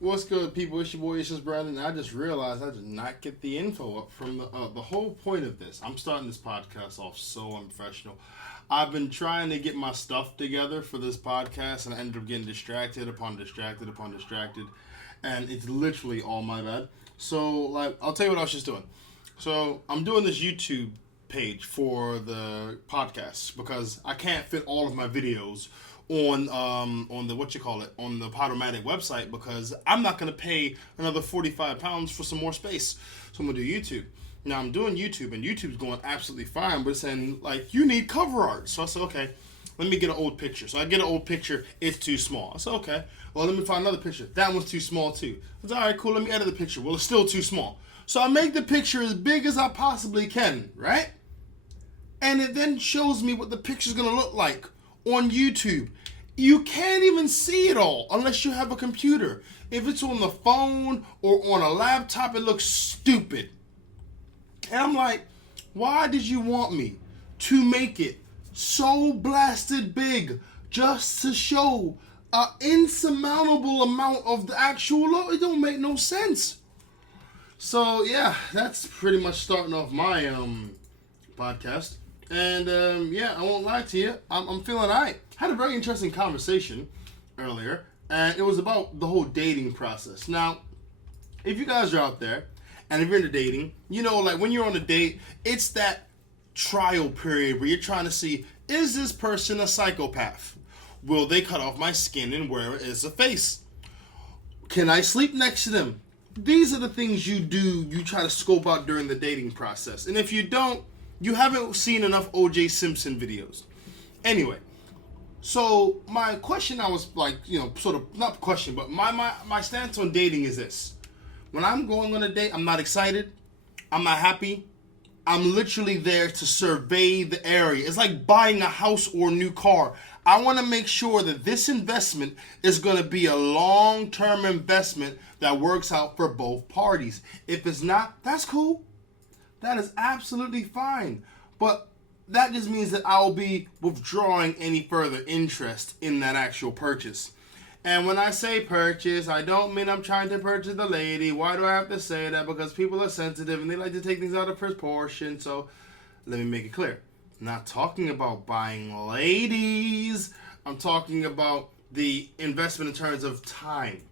What's good, people? It's your boy, ItsJusBrandon. I just realized I did not get the info up from the whole point of this. I'm starting this podcast off so unprofessional. I've been trying to get my stuff together for this podcast, and I ended up getting distracted upon distracted, and it's literally all my bad. So, I'll tell you what I was just doing. So, I'm doing this YouTube page for the podcast because I can't fit all of my videos on the on the Podomatic website because I'm not gonna pay another £45 for some more space. So I'm gonna do YouTube. Now I'm doing YouTube and YouTube's going absolutely fine, but it's saying you need cover art. So I said, okay, let me get an old picture. So I get an old picture, it's too small. I said, okay, well let me find another picture. That one's too small too. I said, all right, cool, let me edit the picture. Well, it's still too small. So I make the picture as big as I possibly can, right? And it then shows me what the picture's gonna look like on YouTube. You can't even see it all unless you have a computer. If it's on the phone or on a laptop, it looks stupid. And I'm like, why did you want me to make it so blasted big just to show an insurmountable amount of the actual logo? It don't make no sense. So yeah, that's pretty much starting off my podcast. And I won't lie to you, I'm feeling alright. Had a very interesting conversation earlier, and it was about the whole dating process. Now, if you guys are out there, and if you're into dating, you know, when you're on a date, it's that trial period where you're trying to see, is this person a psychopath? Will they cut off my skin and wear it as a face? Can I sleep next to them? These are the things you try to scope out during the dating process. And if you don't, you haven't seen enough O.J. Simpson videos. Anyway, so my question, I was sort of, not question, but my stance on dating is this. When I'm going on a date, I'm not excited. I'm not happy. I'm literally there to survey the area. It's like buying a house or a new car. I want to make sure that this investment is going to be a long-term investment that works out for both parties. If it's not, that's cool. That is absolutely fine. But that just means that I'll be withdrawing any further interest in that actual purchase. And when I say purchase, I don't mean I'm trying to purchase the lady. Why do I have to say that? Because people are sensitive and they like to take things out of proportion. So let me make it clear. I'm not talking about buying ladies. I'm talking about the investment in terms of time.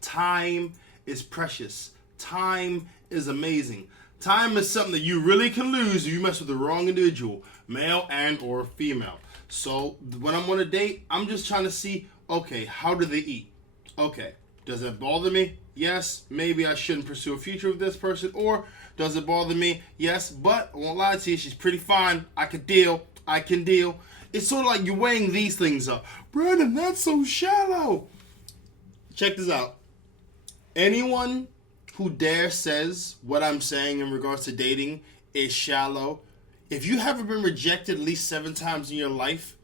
Time is precious. Time is amazing. Time is something that you really can lose if you mess with the wrong individual, male and or female. So when I'm on a date, I'm just trying to see, okay, how do they eat? Okay, does it bother me? Yes, maybe I shouldn't pursue a future with this person. Or does it bother me? Yes, but I won't lie to you, she's pretty fine. I can deal. It's sort of like you're weighing these things up. Brandon, that's so shallow. Check this out. Anyone who dare says what I'm saying in regards to dating is shallow, if you haven't been rejected at least 7 times in your life,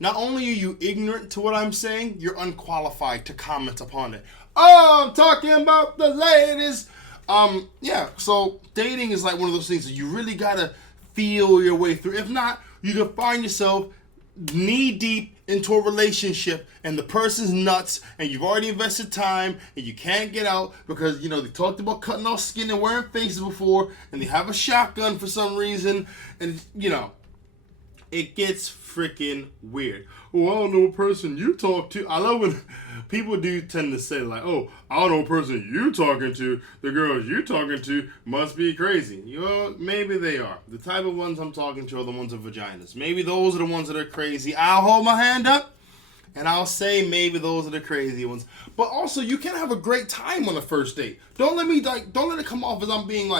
not only are you ignorant to what I'm saying, you're unqualified to comment upon it. Oh, I'm talking about the ladies. So dating is like one of those things that you really gotta feel your way through. If not, you can find yourself knee deep into a relationship and the person's nuts and you've already invested time and you can't get out because, they talked about cutting off skin and wearing faces before and they have a shotgun for some reason and, it gets freaking weird. Oh, I don't know what person you talk to. I love when people do tend to say oh, I don't know what person you talking to. The girls you talking to must be crazy. Maybe they are. The type of ones I'm talking to are the ones with vaginas. Maybe those are the ones that are crazy. I'll hold my hand up and I'll say maybe those are the crazy ones. But also, you can have a great time on the first date. Don't let it come off as I'm being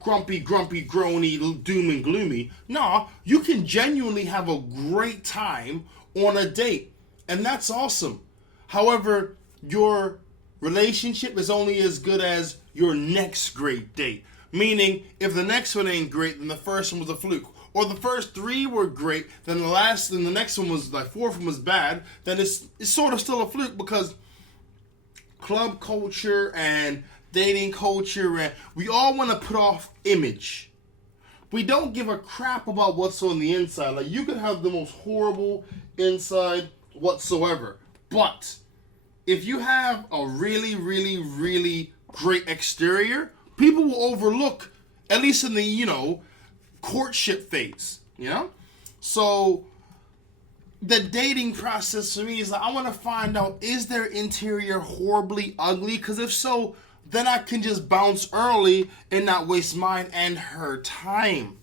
grumpy, groany, doom and gloomy. Nah, you can genuinely have a great time on a date. And that's awesome. However, your relationship is only as good as your next great date. Meaning, if the next one ain't great, then the first one was a fluke. Or the first 3 were great, then the next one was 4th one was bad, then it's sort of still a fluke because club culture and dating culture, and we all want to put off image. We don't give a crap about what's on the inside. You could have the most horrible inside whatsoever, but if you have a really, really, really great exterior, people will overlook, at least in the, courtship phase, So the dating process for me is like, I want to find out, is their interior horribly ugly? Because if so, then I can just bounce early and not waste mine and her time,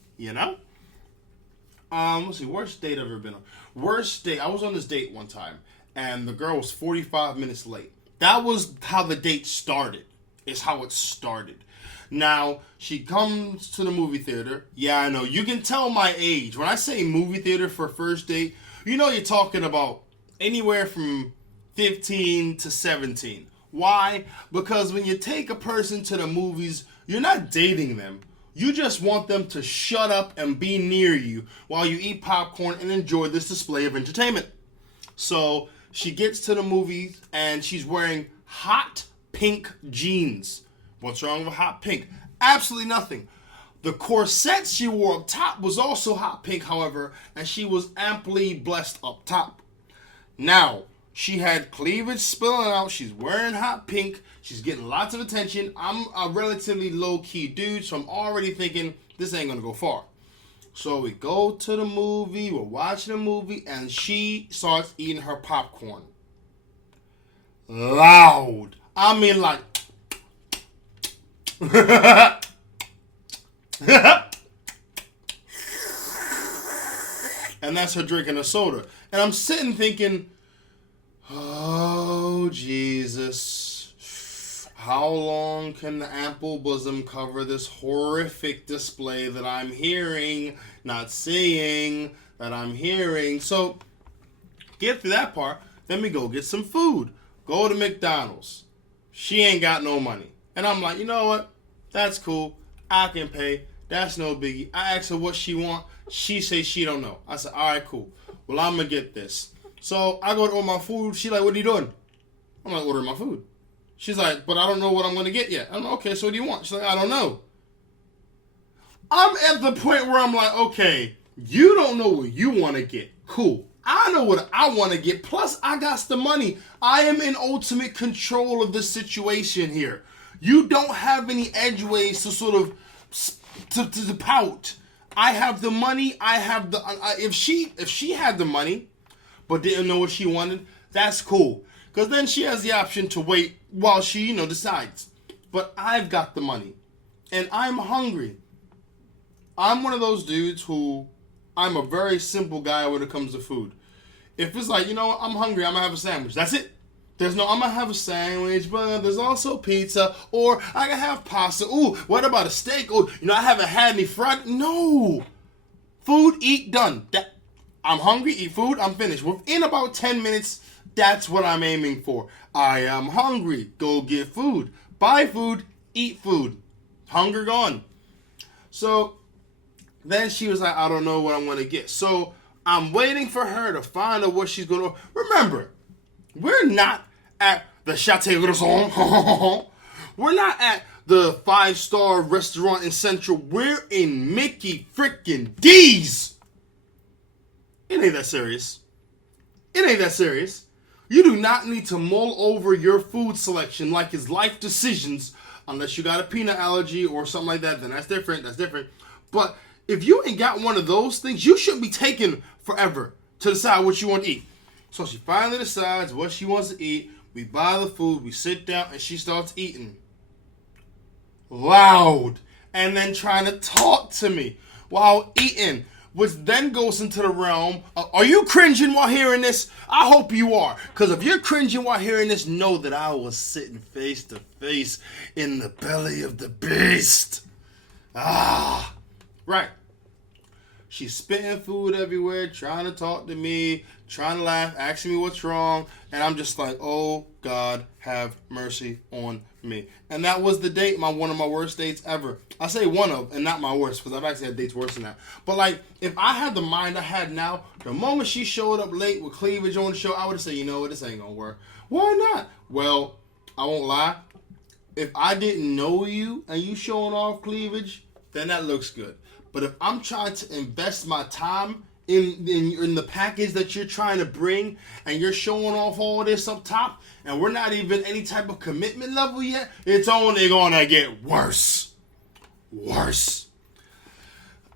Let's see, worst date I've ever been on. Worst date, I was on this date one time, and the girl was 45 minutes late. That was how the date started. It's how it started. Now, she comes to the movie theater. Yeah, I know. You can tell my age. When I say movie theater for a first date, you're talking about anywhere from 15 to 17. Why? Because when you take a person to the movies, you're not dating them. You just want them to shut up and be near you while you eat popcorn and enjoy this display of entertainment. So she gets to the movies and she's wearing hot pink jeans. What's wrong with hot pink? Absolutely nothing. The corset she wore up top was also hot pink, however, and she was amply blessed up top. Now, she had cleavage spilling out. She's wearing hot pink. She's getting lots of attention. I'm a relatively low-key dude, so I'm already thinking this ain't going to go far. So we go to the movie. We're watching the movie, and she starts eating her popcorn. Loud. I mean, like... And that's her drinking a soda. And I'm sitting thinking... Oh, Jesus. How long can the ample bosom cover this horrific display that I'm hearing, not seeing, that I'm hearing? So, get through that part, then we go get some food. Go to McDonald's. She ain't got no money. And I'm like, you know what? That's cool. I can pay. That's no biggie. I asked her what she want. She say she don't know. I said, all right, cool. Well, I'm going to get this. So I go to order my food. She's like, what are you doing? I'm like, ordering my food. She's like, but I don't know what I'm going to get yet. I'm like, okay, so what do you want? She's like, I don't know. I'm at the point where I'm like, okay, you don't know what you want to get. Cool. I know what I want to get. Plus, I got the money. I am in ultimate control of the situation here. You don't have any edgeways to sort of to pout. I have the money. I have the... if she had the money... but didn't know what she wanted, that's cool. Because then she has the option to wait while she, decides. But I've got the money. And I'm hungry. I'm one of those dudes who... I'm a very simple guy when it comes to food. If it's like, I'm hungry, I'm going to have a sandwich. That's it. There's no, I'm going to have a sandwich, but there's also pizza. Or I can have pasta. Ooh, what about a steak? Oh, I haven't had any fried... No. Food, eat, done. I'm hungry, eat food, I'm finished. Within about 10 minutes, that's what I'm aiming for. I am hungry, go get food. Buy food, eat food. Hunger gone. So, then she was like, I don't know what I'm going to get. So, I'm waiting for her to find out what she's going to... Remember, we're not at the Château Grisson. We're not at the 5-star restaurant in Central. We're in Mickey frickin' D's. It ain't that serious. It ain't that serious. You do not need to mull over your food selection like it's life decisions, unless you got a peanut allergy or something like that. Then that's different. That's different. But if you ain't got one of those things, you shouldn't be taking forever to decide what you want to eat. So she finally decides what she wants to eat. We buy the food. We sit down, and she starts eating. Loud. And then trying to talk to me while eating. Which then goes into the realm of, are you cringing while hearing this? I hope you are. Because if you're cringing while hearing this, know that I was sitting face to face in the belly of the beast. Ah. Right. She's spitting food everywhere, trying to talk to me, trying to laugh, asking me what's wrong. And I'm just like, oh, God, have mercy on me. And that was the date, one of my worst dates ever. I say one of, and not my worst, because I've actually had dates worse than that. But, if I had the mind I had now, the moment she showed up late with cleavage on the show, I would have said, you know what, this ain't going to work. Why not? Well, I won't lie. If I didn't know you and you showing off cleavage, then that looks good. But if I'm trying to invest my time in the package that you're trying to bring, and you're showing off all this up top, and we're not even any type of commitment level yet, it's only gonna get worse. Worse.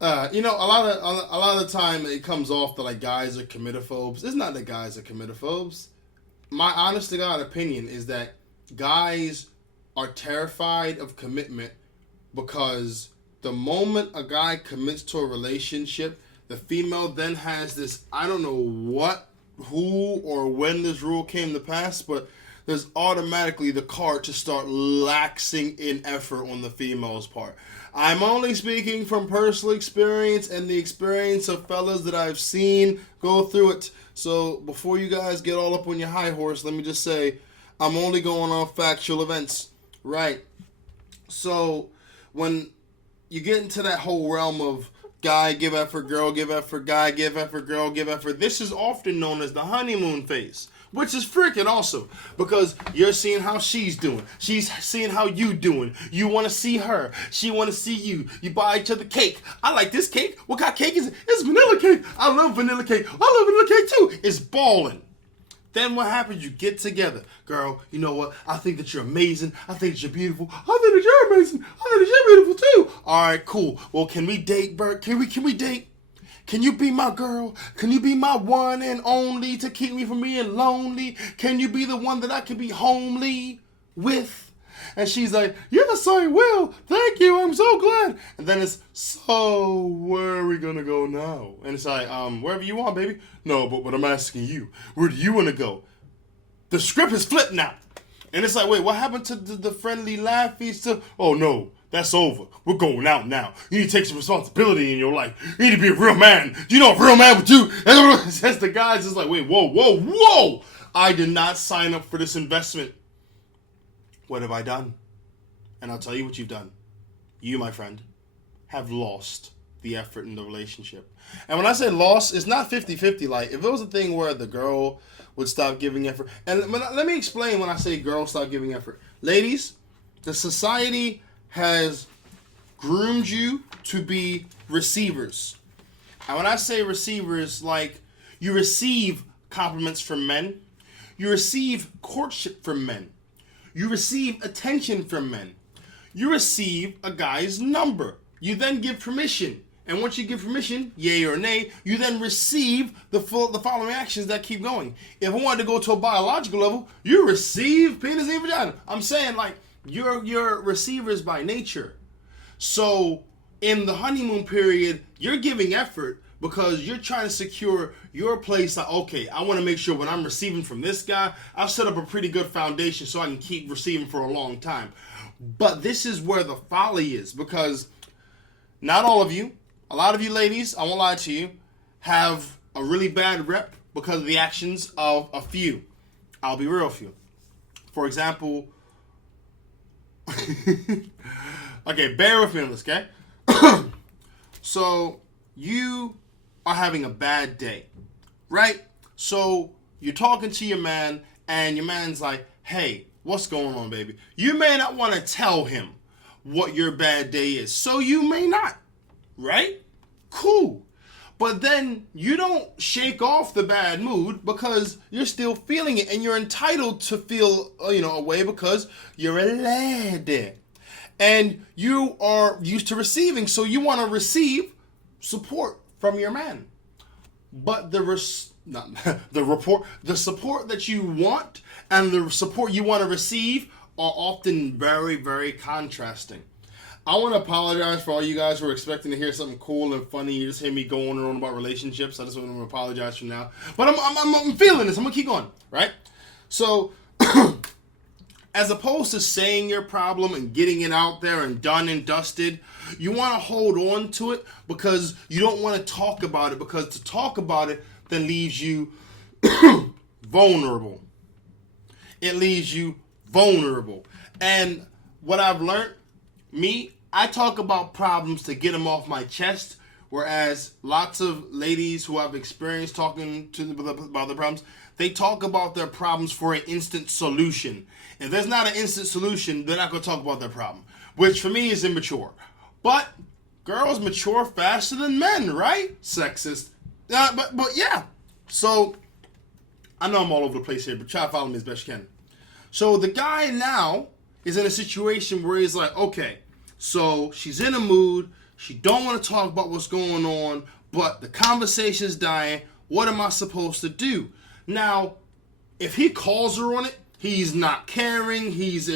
A lot of the time it comes off that like guys are committophobes. It's not that guys are committophobes. My honest to God opinion is that guys are terrified of commitment because the moment a guy commits to a relationship, the female then has this, I don't know who or when this rule came to pass, but there's automatically the cart to start laxing in effort on the female's part. I'm only speaking from personal experience and the experience of fellas that I've seen go through it. So before you guys get all up on your high horse, let me just say, I'm only going off factual events. Right. So when you get into that whole realm of guy give effort, girl give effort, guy give effort, girl give effort, this is often known as the honeymoon phase. Which is freaking awesome because you're seeing how she's doing. She's seeing how you doing. You want to see her. She want to see you. You buy each other cake. I like this cake. What kind of cake is it? It's vanilla cake. I love vanilla cake. I love vanilla cake too. It's balling. Then what happens? You get together. Girl, you know what? I think that you're amazing. I think that you're beautiful. I think that you're amazing. I think that you're beautiful too. All right, cool. Well, can we date, Bert? Can we date? Can you be my girl? Can you be my one and only to keep me from being lonely? Can you be the one that I can be homely with? And she's like, yes, I will. Thank you. I'm so glad. And then it's, so where are we going to go now? And it's like, wherever you want, baby. No, but I'm asking you, where do you want to go? The script is flipped now. And it's like, wait, what happened to the friendly laughies? Oh, no. That's over. We're going out now. You need to take some responsibility in your life. You need to be a real man. Do you know a real man would do? That's the guys just like, wait, whoa. I did not sign up for this investment. What have I done? And I'll tell you what you've done. You, my friend, have lost the effort in the relationship. And when I say lost, it's not 50-50. Like, if it was a thing where the girl would stop giving effort. And let me explain when I say girls stop giving effort. Ladies, the society has groomed you to be receivers. And when I say receivers, like, you receive compliments from men, you receive courtship from men, you receive attention from men, you receive a guy's number, you then give permission, and once you give permission, yay or nay, you then receive the following actions that keep going. If I wanted to go to a biological level, you receive penis and vagina. I'm saying, like, you're receivers by nature. So in the honeymoon period, you're giving effort because you're trying to secure your place. Like, okay, I want to make sure when I'm receiving from this guy, I'll set up a pretty good foundation so I can keep receiving for a long time. But this is where the folly is, because not all of you, a lot of you ladies, I won't lie to you, have a really bad rep because of the actions of a few. I'll be real with you. For example, okay, bear with me on this, okay? So, you are having a bad day, right? So, you're talking to your man, and your man's like, hey, what's going on, baby? You may not want to tell him what your bad day is, so you may not, right? Cool. But then you don't shake off the bad mood because you're still feeling it, and you're entitled to feel, a way because you're a lady. And you are used to receiving, so you want to receive support from your man. But the support that you want and the support you want to receive are often very, very contrasting. I want to apologize for all you guys who are expecting to hear something cool and funny. You just hear me go on and on about relationships. I just want to apologize for now. But I'm feeling this. I'm going to keep going, right? So, as opposed to saying your problem and getting it out there and done and dusted, you want to hold on to it because you don't want to talk about it, because to talk about it then leaves you vulnerable. It leaves you vulnerable. And what I've learned, I talk about problems to get them off my chest, whereas lots of ladies who I've experienced talking to about their problems, they talk about their problems for an instant solution. If there's not an instant solution, they're not going to talk about their problem, which for me is immature. But girls mature faster than men, right? Sexist. But yeah. So I know I'm all over the place here, but try to follow me as best you can. So the guy now is in a situation where he's like, okay, so she's in a mood. She don't want to talk about what's going on, but the conversation's dying. What am I supposed to do? Now, if he calls her on it, he's not caring, he's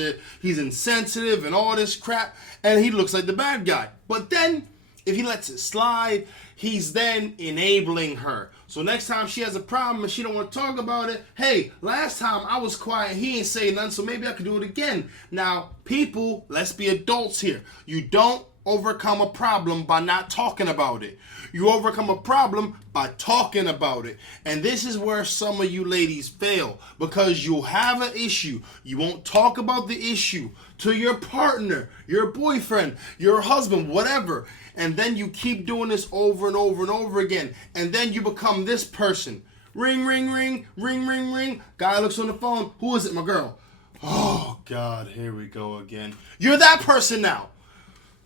insensitive and all this crap, and he looks like the bad guy. But then, if he lets it slide, he's then enabling her. So next time she has a problem and she don't want to talk about it, hey, last time I was quiet, he ain't saying nothing, so maybe I could do it again. Now, people, let's be adults here. You don't overcome a problem by not talking about it. You overcome a problem by talking about it. And this is where some of you ladies fail, because you'll have an issue. You won't talk about the issue to your partner, your boyfriend, your husband, whatever. And then you keep doing this over and over and over again. And then you become this person. Ring, ring, ring, ring, ring, ring. Guy looks on the phone. Who is it? My girl. Oh, God, here we go again. You're that person now.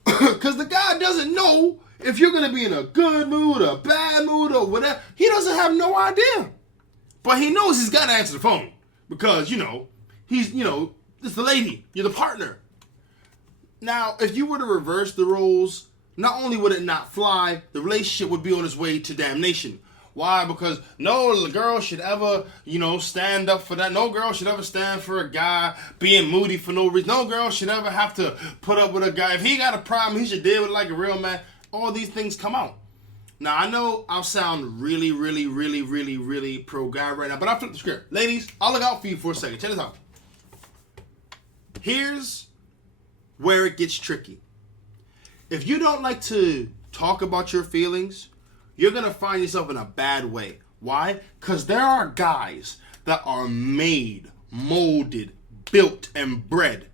Because the guy doesn't know if you're going to be in a good mood, a bad mood, or whatever. He doesn't have no idea. But he knows he's got to answer the phone. Because, he's, it's the lady. You're the partner. Now, if you were to reverse the roles, not only would it not fly, the relationship would be on its way to damnation. Why? Because no girl should ever, stand up for that. No girl should ever stand for a guy being moody for no reason. No girl should ever have to put up with a guy. If he got a problem, he should deal with it like a real man. All these things come out. Now, I know I'll sound really, really, really, really, really pro-guy right now, but I'll flip the script. Ladies, I'll look out for you for a second. Check this out. Here's where it gets tricky. If you don't like to talk about your feelings, you're going to find yourself in a bad way. Why? Because there are guys that are made, molded, built, and bred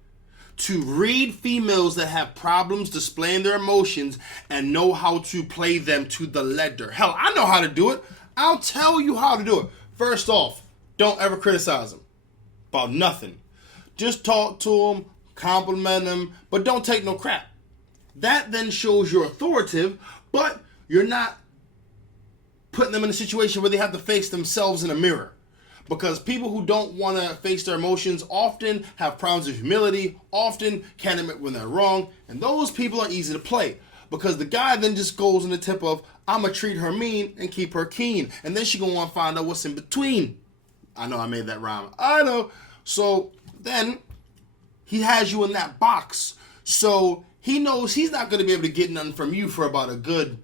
to read females that have problems displaying their emotions and know how to play them to the letter. Hell, I know how to do it. I'll tell you how to do it. First off, don't ever criticize them about nothing. Just talk to them, compliment them, but don't take no crap. That then shows you're authoritative, but you're not putting them in a situation where they have to face themselves in a mirror. Because people who don't want to face their emotions often have problems with humility, often can't admit when they're wrong, and those people are easy to play. Because the guy then just goes in the tip of, I'm going to treat her mean and keep her keen. And then she going to want to find out what's in between. I know I made that rhyme. I know. So then he has you in that box. So he knows he's not going to be able to get nothing from you for about a good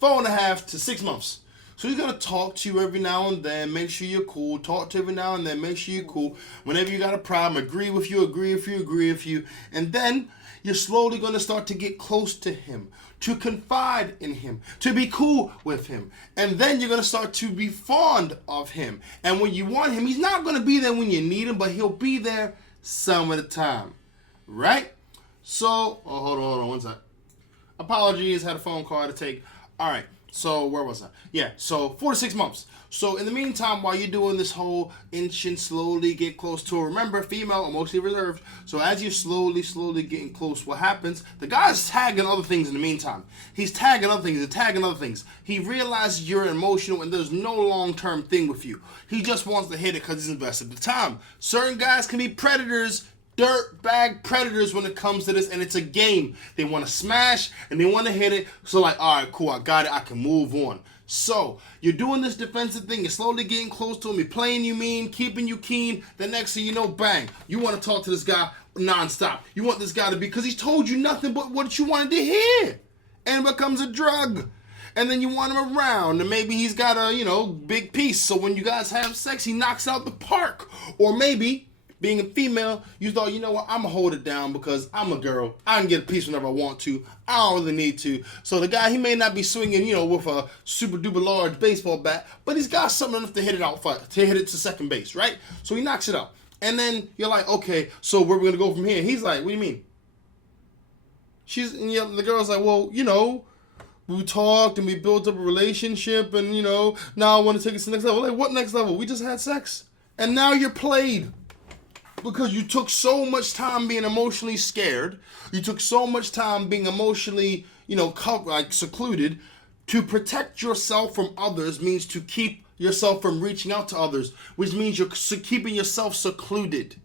4.5 to 6 months. So he's going to talk to you every now and then, make sure you're cool. Talk to you every now and then, make sure you're cool. Whenever you got a problem, agree with you. And then you're slowly going to start to get close to him, to confide in him, to be cool with him. And then you're going to start to be fond of him. And when you want him, he's not going to be there when you need him, but he'll be there some of the time. Right? So, hold on one sec. Apologies, had a phone call to take. All right. So, where was I? Yeah, so 4 to 6 months. So, in the meantime, while you're doing this whole inching, slowly get close to her, remember, female, emotionally reserved. So, as you're slowly getting close, what happens? The guy's tagging other things in the meantime. He's tagging other things. He realizes you're emotional and there's no long-term thing with you. He just wants to hit it because he's invested the time. Certain guys can be predators, dirtbag predators when it comes to this, and it's a game. They want to smash and they want to hit it. So like, all right, cool, I got it, I can move on. So you're doing this defensive thing, you're slowly getting close to him, you're playing you mean, keeping you keen. The next thing you know, bang, you want to talk to this guy nonstop. You want this guy to be, because he's told you nothing but what you wanted to hear, and it becomes a drug. And then you want him around, and maybe he's got a big piece, so when you guys have sex, he knocks out the park. Or maybe, being a female, you thought, I'm going to hold it down because I'm a girl. I can get a piece whenever I want to. I don't really need to. So the guy, he may not be swinging, with a super duper large baseball bat, but he's got something enough to hit it out, to hit it to second base, right? So he knocks it out. And then you're like, okay, so where are we going to go from here? He's like, what do you mean? The girl's like, well, we talked and we built up a relationship and, now I want to take it to the next level. Like, what next level? We just had sex. And now you're played. Because you took so much time being emotionally scared. You took so much time being emotionally, secluded To protect yourself from others means to keep yourself from reaching out to others, which means you're keeping yourself secluded.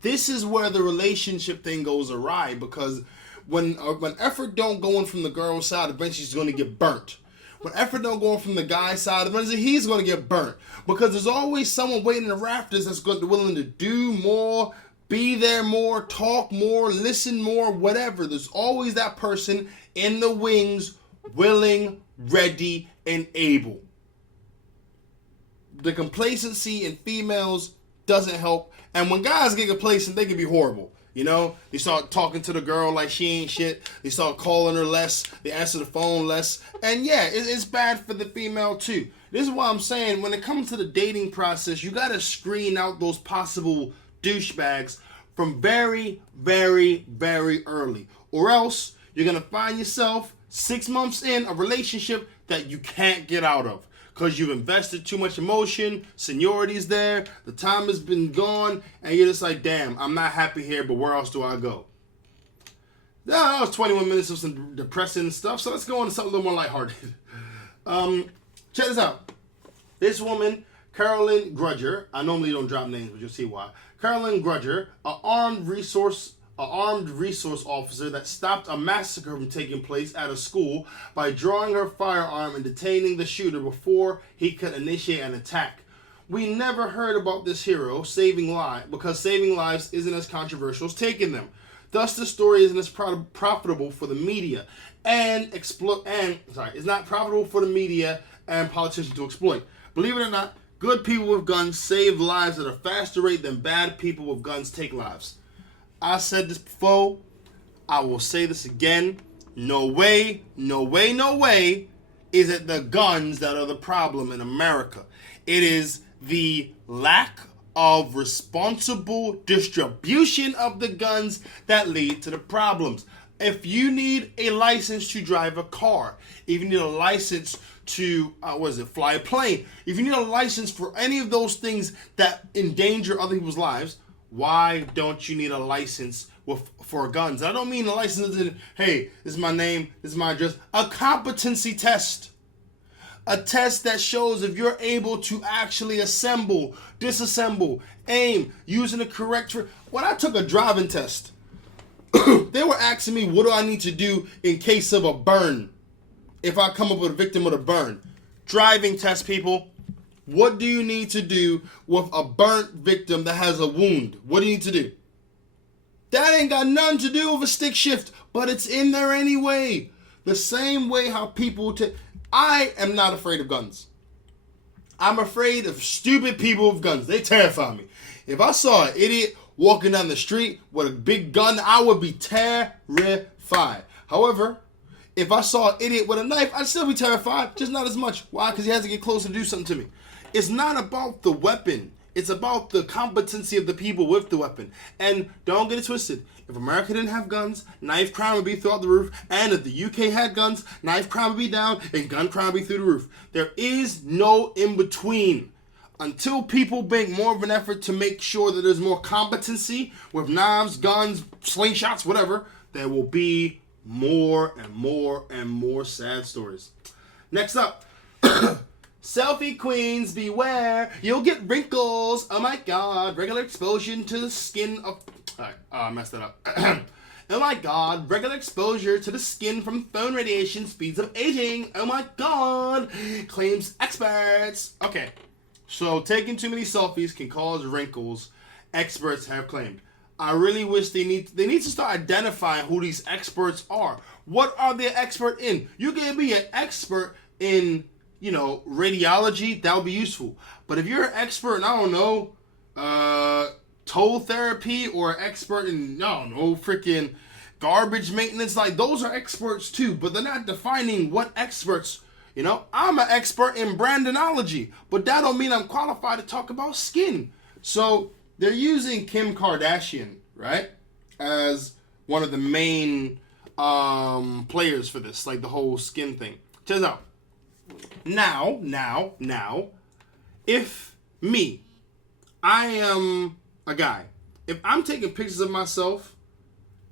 This is where the relationship thing goes awry, because when effort don't go in from the girl's side, eventually she's going to get burnt. When effort don't go in from the guy's side, eventually he's going to get burnt. Because there's always someone waiting in the rafters that's willing to do more, be there more, talk more, listen more, whatever. There's always that person in the wings, willing, ready, and able. The complacency in females doesn't help. And when guys get complacent, they can be horrible. You know, they start talking to the girl like she ain't shit. They start calling her less. They answer the phone less. And yeah, it's bad for the female too. This is why I'm saying when it comes to the dating process, you got to screen out those possible douchebags from very, very, very early. Or else you're going to find yourself 6 months in a relationship that you can't get out of. Because you've invested too much emotion, seniority's there, the time has been gone, and you're just like, damn, I'm not happy here, but where else do I go? That was 21 minutes of some depressing stuff, so let's go on to something a little more lighthearted. Check this out. This woman, Carolyn Grudger, I normally don't drop names, but you'll see why. Carolyn Grudger, an armed resource officer that stopped a massacre from taking place at a school by drawing her firearm and detaining the shooter before he could initiate an attack. We never heard about this hero saving lives because saving lives isn't as controversial as taking them. Thus, the story isn't as profitable for the media it's not profitable for the media and politicians to exploit. Believe it or not, good people with guns save lives at a faster rate than bad people with guns take lives. I said this before, I will say this again. No way is it the guns that are the problem in America. It is the lack of responsible distribution of the guns that lead to the problems. If you need a license to drive a car, if you need a license to, fly a plane, if you need a license for any of those things that endanger other people's lives, why don't you need a license for guns? I don't mean a license in, hey, this is my name, this is my address. A competency test. A test that shows if you're able to actually assemble, disassemble, aim, using the correct... When I took a driving test, they were asking me, what do I need to do in case of a burn? If I come up with a victim of a burn. Driving test, people. What do you need to do with a burnt victim that has a wound? What do you need to do? That ain't got nothing to do with a stick shift, but it's in there anyway. The same way how people I am not afraid of guns. I'm afraid of stupid people with guns. They terrify me. If I saw an idiot walking down the street with a big gun, I would be terrified. However, if I saw an idiot with a knife, I'd still be terrified, just not as much. Why? Because he has to get closer to do something to me. It's not about the weapon. It's about the competency of the people with the weapon. And don't get it twisted. If America didn't have guns, knife crime would be throughout the roof. And if the UK had guns, knife crime would be down and gun crime would be through the roof. There is no in-between. Until people make more of an effort to make sure that there's more competency with knives, guns, slingshots, whatever, there will be more and more and more sad stories. Next up. Selfie queens, beware. You'll get wrinkles. Oh my god. Regular exposure to the skin of... Alright, I messed that up. Oh my god. Regular exposure to the skin from phone radiation speeds up aging. Oh my god. Claims experts. Okay. So, taking too many selfies can cause wrinkles. Experts have claimed. I really wish they need to start identifying who these experts are. What are they expert in? You can be an expert in... radiology, that would be useful. But if you're an expert in, I don't know, toe therapy or expert in, freaking garbage maintenance, like those are experts too, but they're not defining what experts, I'm an expert in brandonology, but that don't mean I'm qualified to talk about skin. So they're using Kim Kardashian, right, as one of the main players for this, like the whole skin thing. Check this out. Now, if I am a guy, if I'm taking pictures of myself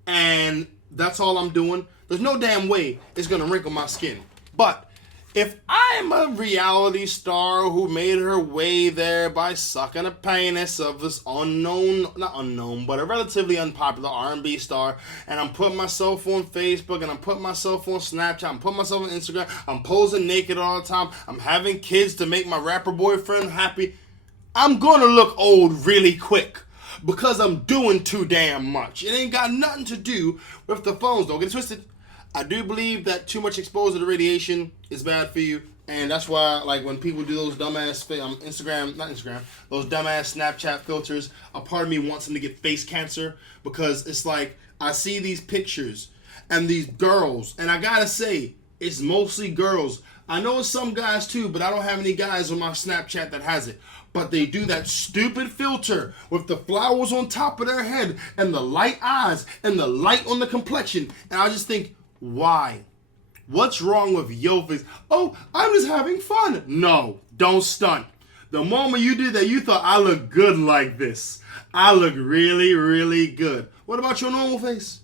and that's all I'm doing, there's no damn way it's going to wrinkle my skin. But if I'm a reality star who made her way there by sucking a penis of this not unknown, but a relatively unpopular R&B star, and I'm putting myself on Facebook, and I'm putting myself on Snapchat, I'm putting myself on Instagram, I'm posing naked all the time, I'm having kids to make my rapper boyfriend happy, I'm gonna look old really quick. Because I'm doing too damn much. It ain't got nothing to do with the phones. Don't get it twisted. I do believe that too much exposure to radiation is bad for you, and that's why, like, when people do those dumbass those dumbass Snapchat filters, a part of me wants them to get face cancer, because it's like, I see these pictures, and these girls, and I gotta say, it's mostly girls. I know it's some guys too, but I don't have any guys on my Snapchat that has it. But they do that stupid filter with the flowers on top of their head, and the light eyes, and the light on the complexion, and I just think, why? What's wrong with your face? Oh, I'm just having fun. No, don't stunt. The moment you did that, you thought, I look good like this. I look really, really good. What about your normal face?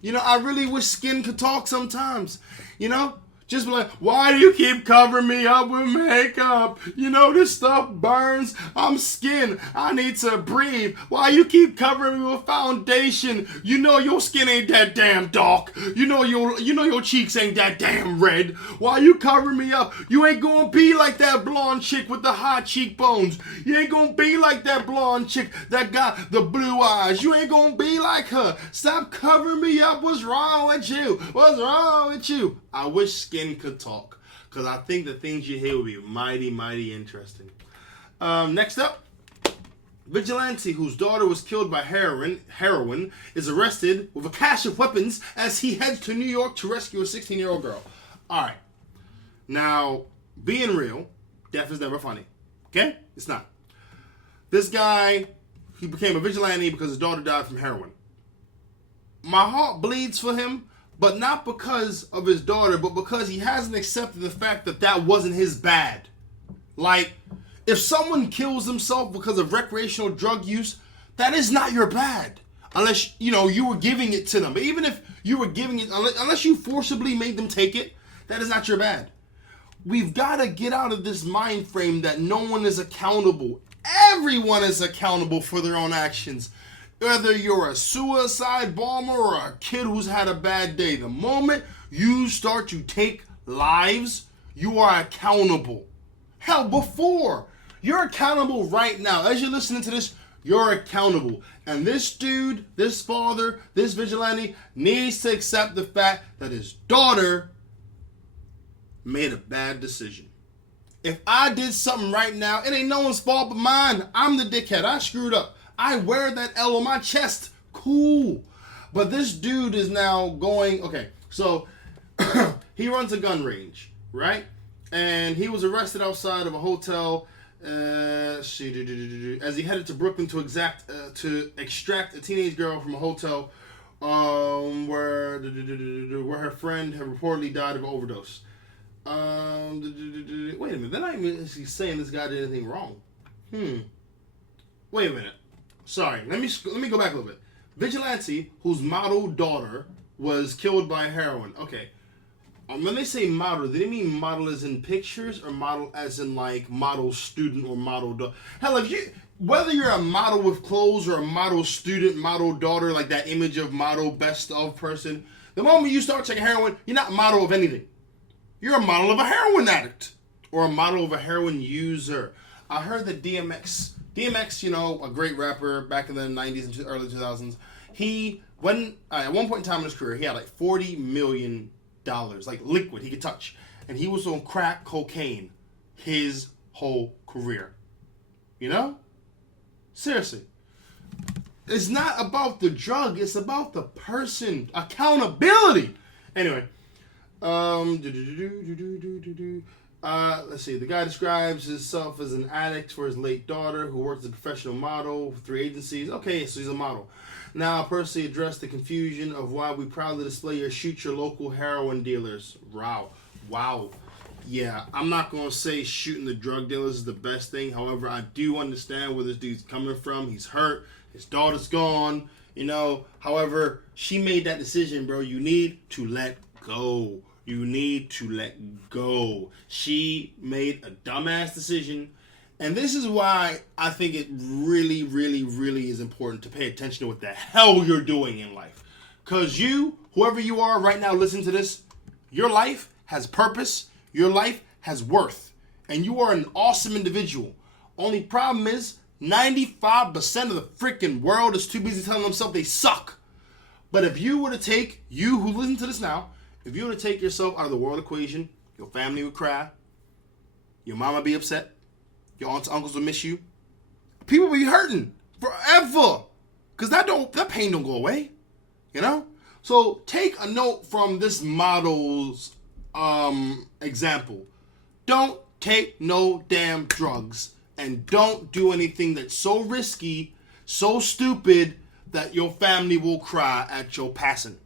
You know, I really wish skin could talk sometimes. You know? Just be like, why do you keep covering me up with makeup? You know, this stuff burns. I'm skin. I need to breathe. Why you keep covering me with foundation? You know your skin ain't that damn dark. You know your cheeks ain't that damn red. Why you covering me up? You ain't gonna be like that blonde chick with the high cheekbones. You ain't gonna be like that blonde chick that got the blue eyes. You ain't gonna be like her. Stop covering me up. What's wrong with you? What's wrong with you? I wish skin could talk, because I think the things you hear would be mighty, mighty interesting. Next up, vigilante whose daughter was killed by heroin is arrested with a cache of weapons as he heads to New York to rescue a 16-year-old girl. All right. Now, being real, death is never funny. Okay? It's not. This guy, he became a vigilante because his daughter died from heroin. My heart bleeds for him, but not because of his daughter, but because he hasn't accepted the fact that that wasn't his bad. Like, if someone kills himself because of recreational drug use, that is not your bad. Unless, you were giving it to them. But even if you were giving it, unless you forcibly made them take it, that is not your bad. We've got to get out of this mind frame that no one is accountable. Everyone is accountable for their own actions. Whether you're a suicide bomber or a kid who's had a bad day, the moment you start to take lives, you are accountable. Hell, before, you're accountable right now. As you're listening to this, you're accountable. And this dude, this father, this vigilante needs to accept the fact that his daughter made a bad decision. If I did something right now, it ain't no one's fault but mine. I'm the dickhead. I screwed up. I wear that L on my chest. Cool. But this dude is now going, okay, so he runs a gun range, right? And he was arrested outside of a hotel as he headed to Brooklyn to extract a teenage girl from a hotel where her friend had reportedly died of an overdose. Wait a minute, they're not even saying this guy did anything wrong. Wait a minute. Sorry, let me go back a little bit. Vigilante, whose model daughter was killed by heroin. Okay. When they say model, do they mean model as in pictures or model as in like model student or model daughter? Hell, whether you're a model with clothes or a model student, model daughter, like that image of model best of person, the moment you start taking heroin, you're not a model of anything. You're a model of a heroin addict or a model of a heroin user. I heard that DMX, a great rapper back in the 90s and early 2000s, at one point in time in his career, he had like $40 million, like liquid he could touch. And he was on crack cocaine his whole career. Seriously. It's not about the drug, it's about the person. Accountability. Anyway. Let's see. The guy describes himself as an addict for his late daughter who works as a professional model for 3 agencies. Okay, so he's a model. Now, I'll personally address the confusion of why we proudly display your shoot your local heroin dealers. Wow. Yeah, I'm not going to say shooting the drug dealers is the best thing. However, I do understand where this dude's coming from. He's hurt. His daughter's gone. However, she made that decision, bro. You need to let go. You need to let go. She made a dumbass decision. And this is why I think it really, really, really is important to pay attention to what the hell you're doing in life. Because you, whoever you are right now listening to this, your life has purpose. Your life has worth. And you are an awesome individual. Only problem is 95% of the freaking world is too busy telling themselves they suck. But if you were to take, you who listen to this now, if you were to take yourself out of the world equation, your family would cry. Your mama would be upset. Your aunts and uncles will miss you. People will be hurting forever. Because that pain don't go away. You know? So take a note from this model's example. Don't take no damn drugs. And don't do anything that's so risky, so stupid, that your family will cry at your passing.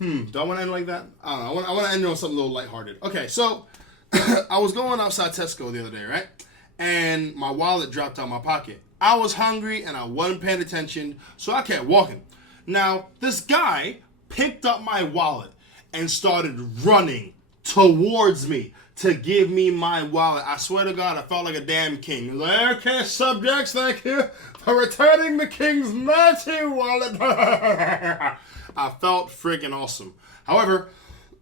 Do I want to end like that? I don't know. I want to end on something a little lighthearted. Okay, so I was going outside Tesco the other day, right? And my wallet dropped out of my pocket. I was hungry and I wasn't paying attention, so I kept walking. Now, this guy picked up my wallet and started running towards me to give me my wallet. I swear to God, I felt like a damn king. He was like, okay, subjects, thank you for returning the king's mighty wallet. I felt freaking awesome. However,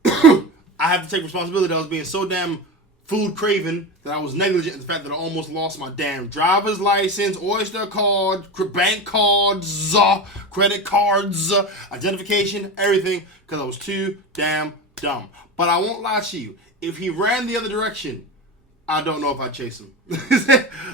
I have to take responsibility that I was being so damn food craving that I was negligent in the fact that I almost lost my damn driver's license, Oyster card, bank cards, credit cards, identification, everything, because I was too damn dumb. But I won't lie to you. If he ran the other direction, I don't know if I'd chase him.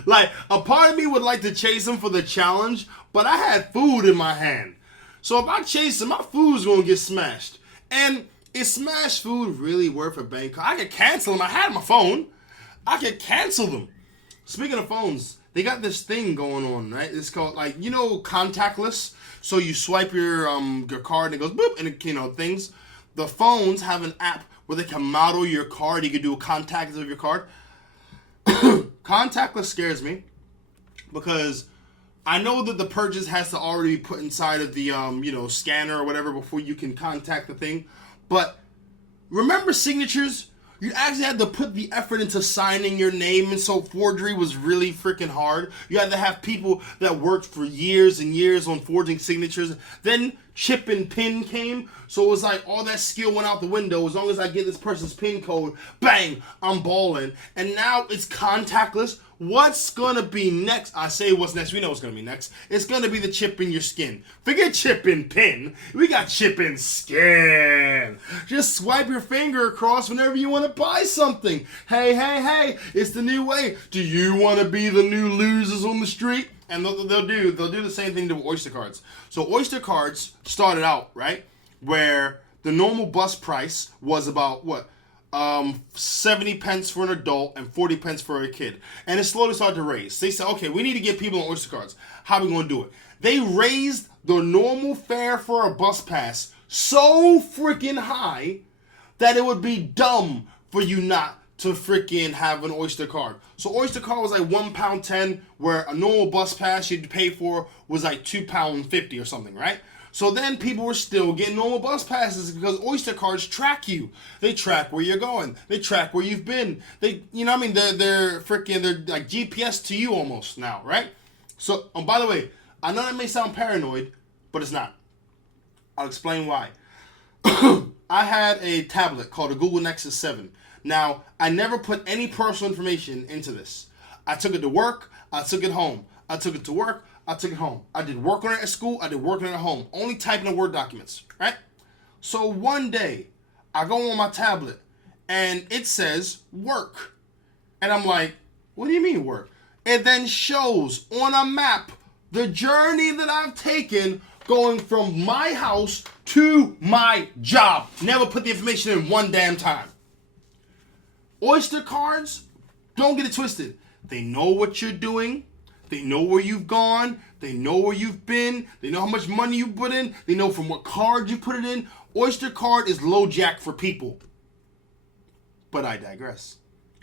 Like, a part of me would like to chase him for the challenge, but I had food in my hand. So if I chase him, my food's going to get smashed. And is smashed food really worth a bank card? I could cancel them. I had my phone. I could cancel them. Speaking of phones, they got this thing going on, right? It's called, like, you know, contactless. So you swipe your card and it goes boop, and it, you know, things. The phones have an app where they can model your card. You can do a contactless of your card. Contactless scares me because I know that the purchase has to already be put inside of the scanner or whatever before you can contact the thing. But remember signatures? You actually had to put the effort into signing your name, and so forgery was really freaking hard. You had to have people that worked for years and years on forging signatures. Then chip and pin came, so it was like all that skill went out the window. As long as I get this person's pin code, bang, I'm balling. And now it's contactless. What's gonna be next? I say what's next. We know what's gonna be next. It's gonna be the chip in your skin. Forget chip and pin. We got chip and skin. Just swipe your finger across whenever you want to buy something. Hey, it's the new way. Do you want to be the new losers on the street? And they'll do the same thing to Oyster cards. So Oyster cards started out, right, where the normal bus price was about what? 70 pence for an adult and 40 pence for a kid. And it slowly started to raise. They said, okay, we need to get people on Oyster cards. How are we going to do it? They raised the normal fare for a bus pass so freaking high that it would be dumb for you not to freaking have an Oyster card. So Oyster card was like £1.10, where a normal bus pass you'd pay for was like £2.50 or something, right? So then people were still getting normal bus passes because Oyster cards track you. They track where you're going. They track where you've been. They're like GPS to you almost now, right? So, by the way, I know that may sound paranoid, but it's not. I'll explain why. I had a tablet called a Google Nexus 7. Now, I never put any personal information into this. I took it to work. I took it home. I took it to work. I took it home. I did work on it at school. I did work on it at home. Only typing in Word documents, right? So one day, I go on my tablet, and it says work. And I'm like, what do you mean work? It then shows on a map the journey that I've taken going from my house to my job. Never put the information in one damn time. Oyster cards, don't get it twisted. They know what you're doing. They know where you've gone. They know where you've been. They know how much money you put in. They know from what card you put it in. Oyster card is low jack for people. But I digress.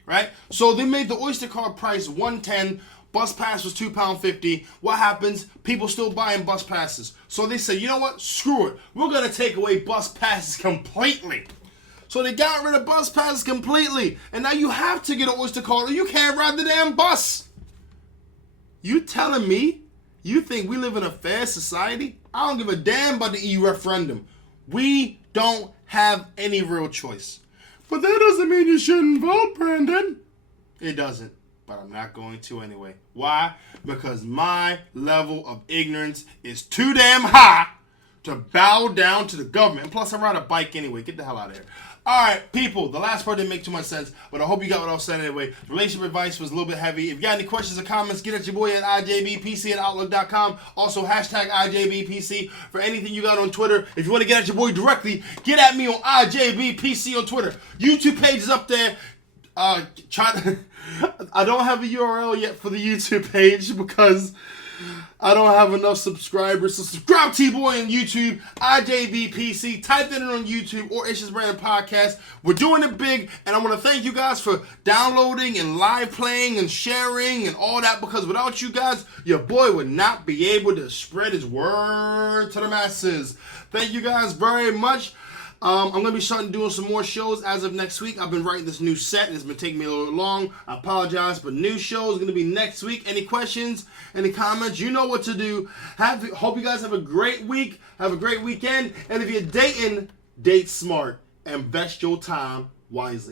Right? So they made the Oyster card price $1.10, Bus pass was £2.50. What happens? People still buying bus passes. So they say, you know what? Screw it. We're going to take away bus passes completely. So they got rid of bus passes completely. And now you have to get an Oyster card or you can't ride the damn bus. You telling me you think we live in a fair society? I don't give a damn about the EU referendum. We don't have any real choice. But that doesn't mean you shouldn't vote, Brandon. It doesn't. But I'm not going to anyway. Why? Because my level of ignorance is too damn high to bow down to the government. And plus, I ride a bike anyway. Get the hell out of here. All right, people. The last part didn't make too much sense, but I hope you got what I was saying anyway. Relationship advice was a little bit heavy. If you got any questions or comments, get at your boy at IJBPC@outlook.com. Also, hashtag IJBPC for anything you got on Twitter. If you want to get at your boy directly, get at me on IJBPC on Twitter. YouTube page is up there. I don't have a URL yet for the YouTube page because I don't have enough subscribers. So subscribe to your boy on YouTube, IJBPC. Type that in on YouTube or ItsJusBrandon Podcast. We're doing it big, and I want to thank you guys for downloading and live playing and sharing and all that, because without you guys, your boy would not be able to spread his word to the masses. Thank you guys very much. I'm going to be starting doing some more shows as of next week. I've been writing this new set. It's been taking me a little long. I apologize, but new shows are going to be next week. Any questions, any comments, you know what to do. Hope you guys have a great week. Have a great weekend. And if you're dating, date smart. Invest your time wisely.